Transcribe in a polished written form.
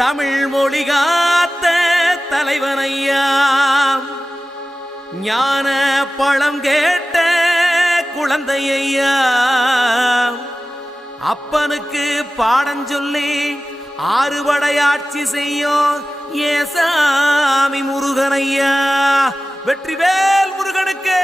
தமிழ் மொழி காத்த தலைவனையா, ஞான பழம் கேட்ட குழந்தையா, அப்பனுக்கு பாடம் சொல்லி ஆறுபடையாட்சி செய்யும் ஏசாமி முருகனையா. வெற்றிவேல் முருகனுக்கு.